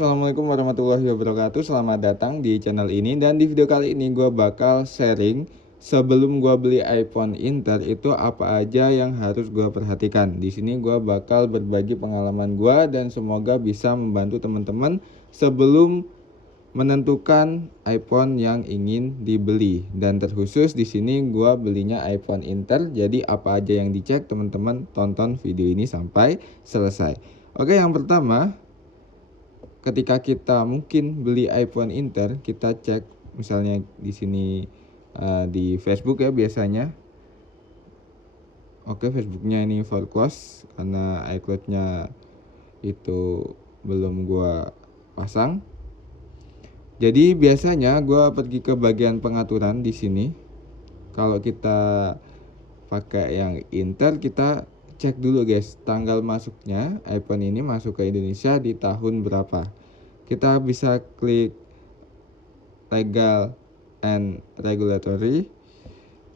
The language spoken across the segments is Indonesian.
Assalamualaikum warahmatullahi wabarakatuh. Selamat datang di channel ini. Dan di video kali ini gue bakal sharing sebelum gue beli iPhone Inter itu apa aja yang harus gue perhatikan. Di sini gue bakal berbagi pengalaman gue dan semoga bisa membantu teman-teman sebelum menentukan iPhone yang ingin dibeli. Dan terkhusus di sini gue belinya iPhone Inter. Jadi apa aja yang dicek, teman-teman tonton video ini sampai selesai. Oke, yang pertama, ketika kita mungkin beli iPhone Inter, kita cek misalnya di sini di Facebook ya biasanya. Oke, Facebooknya ini for close karena iCloud-nya itu belum gua pasang. Jadi biasanya gua pergi ke bagian pengaturan di sini. Kalau kita pakai yang Inter, kita cek dulu guys, tanggal masuknya iPhone ini masuk ke Indonesia di tahun berapa. Kita bisa klik legal and regulatory.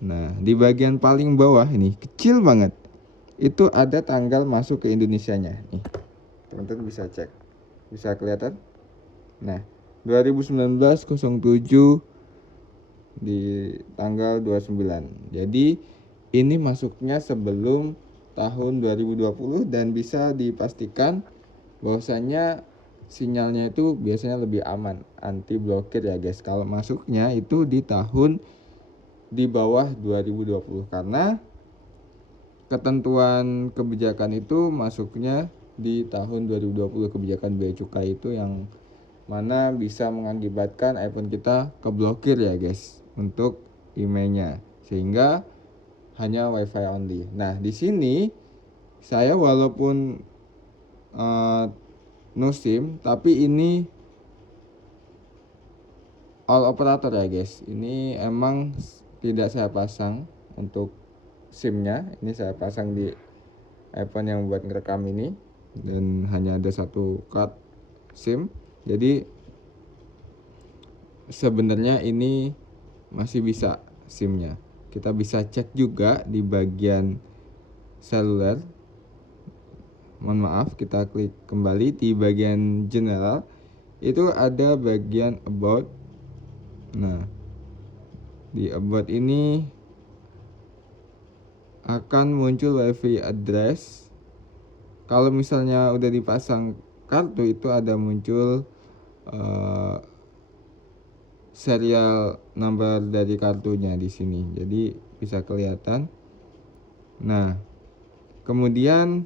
Nah, di bagian paling bawah ini kecil banget, itu ada tanggal masuk ke Indonesianya. Nih, teman-teman bisa cek, bisa kelihatan. Nah, 2019-07 di tanggal 29. Jadi ini masuknya sebelum tahun 2020 dan bisa dipastikan bahwasanya sinyalnya itu biasanya lebih aman, anti blokir ya guys, kalau masuknya itu di tahun di bawah 2020 karena ketentuan kebijakan itu masuknya di tahun 2020, kebijakan bea cukai itu yang mana bisa mengakibatkan iPhone kita keblokir ya guys untuk emailnya, sehingga hanya WiFi only. Nah, di sini saya walaupun no SIM, tapi ini all operator ya guys. Ini emang tidak saya pasang untuk SIM-nya. Ini saya pasang di iPhone yang buat ngerekam ini dan hanya ada satu card SIM. Jadi sebenarnya ini masih bisa SIM-nya. Kita bisa cek juga di bagian seluler. Mohon maaf, kita klik kembali di bagian general. Itu ada bagian about. Nah, di about ini akan muncul WiFi address. Kalau misalnya udah dipasang kartu itu ada muncul serial number dari kartunya di sini. Jadi bisa kelihatan. Nah, kemudian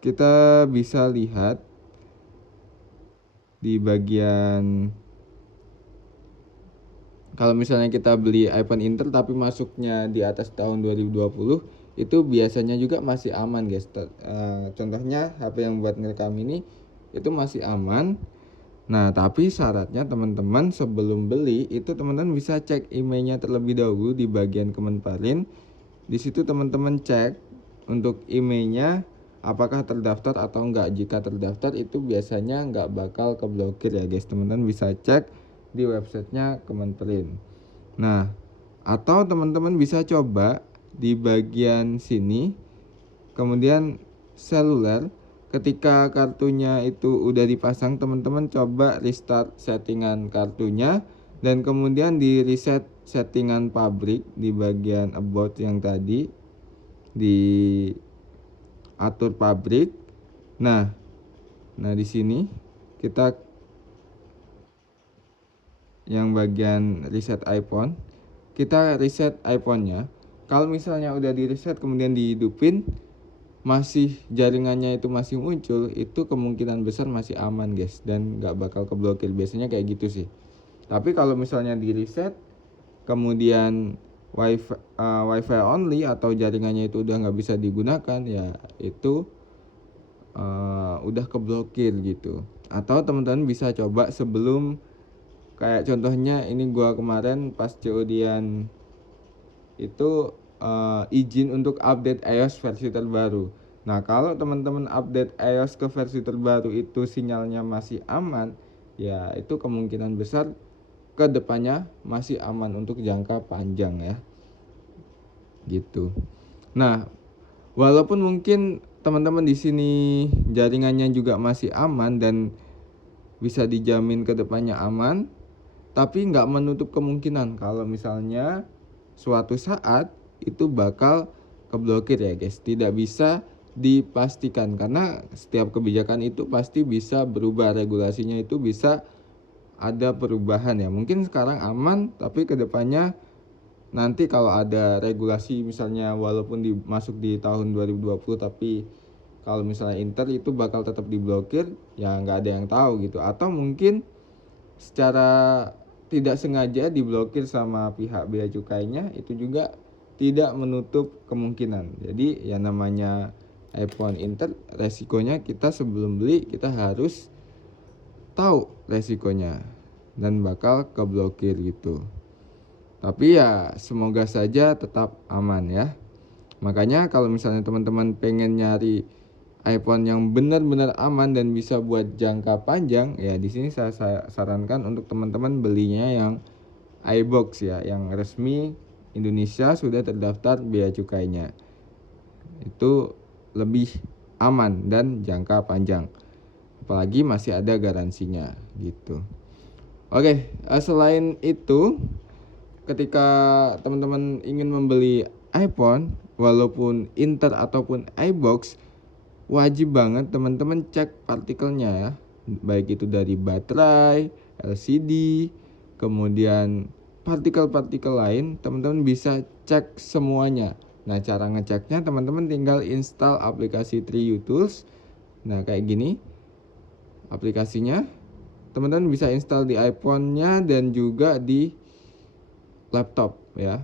kita bisa lihat di bagian, kalau misalnya kita beli iPhone Inter tapi masuknya di atas tahun 2020, itu biasanya juga masih aman guys. Contohnya HP yang buat ngerekam ini itu masih aman. Nah, tapi syaratnya teman-teman sebelum beli itu teman-teman bisa cek emailnya terlebih dahulu di bagian Kemenparin. Di situ teman-teman cek untuk emailnya apakah terdaftar atau enggak. Jika terdaftar itu biasanya enggak bakal keblokir ya guys. Teman-teman bisa cek di websitenya Kemenparin. Nah, atau teman-teman bisa coba di bagian sini, kemudian seluler. Ketika kartunya itu udah dipasang, teman-teman coba restart settingan kartunya dan kemudian di reset settingan pabrik di bagian about yang tadi, di atur pabrik. Nah di sini kita yang bagian reset iPhone, kita reset iPhone-nya. Kalau misalnya udah di reset kemudian dihidupin, masih jaringannya itu masih muncul, itu kemungkinan besar masih aman guys dan nggak bakal keblokir. Biasanya kayak gitu sih. Tapi kalau misalnya di reset kemudian wifi only atau jaringannya itu udah nggak bisa digunakan, ya itu udah keblokir gitu. Atau teman-teman bisa coba sebelum, kayak contohnya ini gua kemarin pas COD-an itu izin untuk update iOS versi terbaru. Nah, kalau teman-teman update iOS ke versi terbaru itu sinyalnya masih aman, ya itu kemungkinan besar ke depannya masih aman untuk jangka panjang ya. Gitu. Nah, walaupun mungkin teman-teman di sini jaringannya juga masih aman dan bisa dijamin ke depannya aman, tapi nggak menutup kemungkinan kalau misalnya suatu saat itu bakal keblokir ya guys. Tidak bisa dipastikan karena setiap kebijakan itu pasti bisa berubah, regulasinya itu bisa ada perubahan ya. Mungkin sekarang aman tapi kedepannya nanti kalau ada regulasi misalnya walaupun masuk di tahun 2020 tapi kalau misalnya Inter itu bakal tetap diblokir, ya nggak ada yang tahu gitu. Atau mungkin secara tidak sengaja diblokir sama pihak bea cukainya, itu juga tidak menutup kemungkinan. Jadi ya namanya iPhone Inter, resikonya kita sebelum beli kita harus tahu resikonya dan bakal keblokir gitu. Tapi ya semoga saja tetap aman ya. Makanya kalau misalnya teman-teman pengen nyari iPhone yang benar-benar aman dan bisa buat jangka panjang, ya di sini saya sarankan untuk teman-teman belinya yang iBox ya, yang resmi Indonesia sudah terdaftar bea cukainya. Itu lebih aman dan jangka panjang. Apalagi masih ada garansinya gitu. Oke, selain itu ketika teman-teman ingin membeli iPhone walaupun Inter ataupun iBox, wajib banget teman-teman cek partikelnya ya, baik itu dari baterai, LCD, kemudian partikel-partikel lain, teman-teman bisa cek semuanya. Nah, cara ngeceknya teman-teman tinggal install aplikasi Triyu Tools. Nah, kayak gini aplikasinya. Teman-teman bisa install di iPhone-nya dan juga di laptop ya.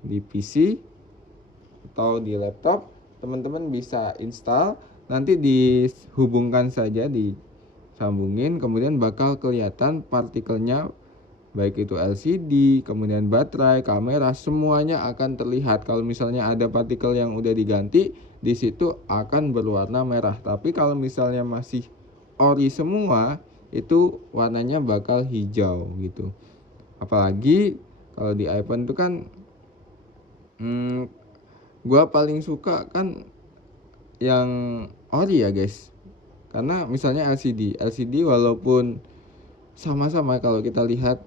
Di PC atau di laptop teman-teman bisa install, nanti dihubungkan saja, disambungin, kemudian bakal kelihatan partikelnya, baik itu LCD, kemudian baterai, kamera, semuanya akan terlihat. Kalau misalnya ada partikel yang udah diganti, di situ akan berwarna merah. Tapi kalau misalnya masih ori semua, itu warnanya bakal hijau gitu. Apalagi kalau di iPhone itu kan gua paling suka kan yang ori ya guys, karena misalnya LCD walaupun sama-sama kalau kita lihat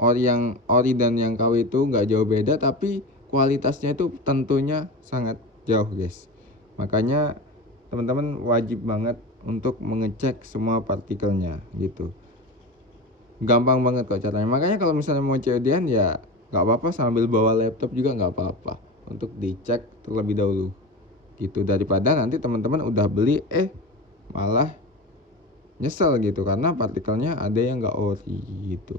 ori dan yang KW itu nggak jauh beda, tapi kualitasnya itu tentunya sangat jauh guys. Makanya teman-teman wajib banget untuk mengecek semua partikelnya gitu. Gampang banget kok caranya. Makanya kalau misalnya mau COD-an ya nggak apa-apa, sambil bawa laptop juga nggak apa-apa untuk dicek terlebih dahulu gitu, daripada nanti teman-teman udah beli malah nyesel gitu karena partikelnya ada yang nggak ori gitu.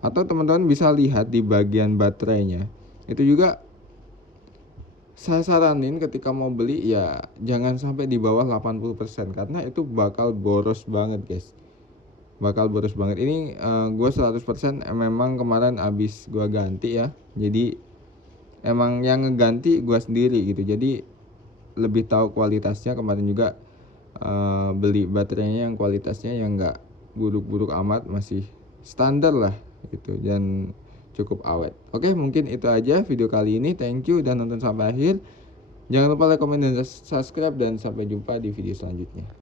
Atau teman-teman bisa lihat di bagian baterainya, itu juga saya saranin ketika mau beli ya jangan sampai di bawah 80% karena itu bakal boros banget guys, bakal boros banget. Ini gue 100% memang kemarin abis gue ganti ya, jadi emang yang ngeganti gue sendiri gitu, jadi lebih tahu kualitasnya. Kemarin juga beli baterainya yang kualitasnya yang enggak buruk-buruk amat, masih standar lah gitu dan cukup awet. Oke, mungkin itu aja video kali ini. Thank you dan nonton sampai akhir. Jangan lupa like, komen, dan subscribe, dan sampai jumpa di video selanjutnya.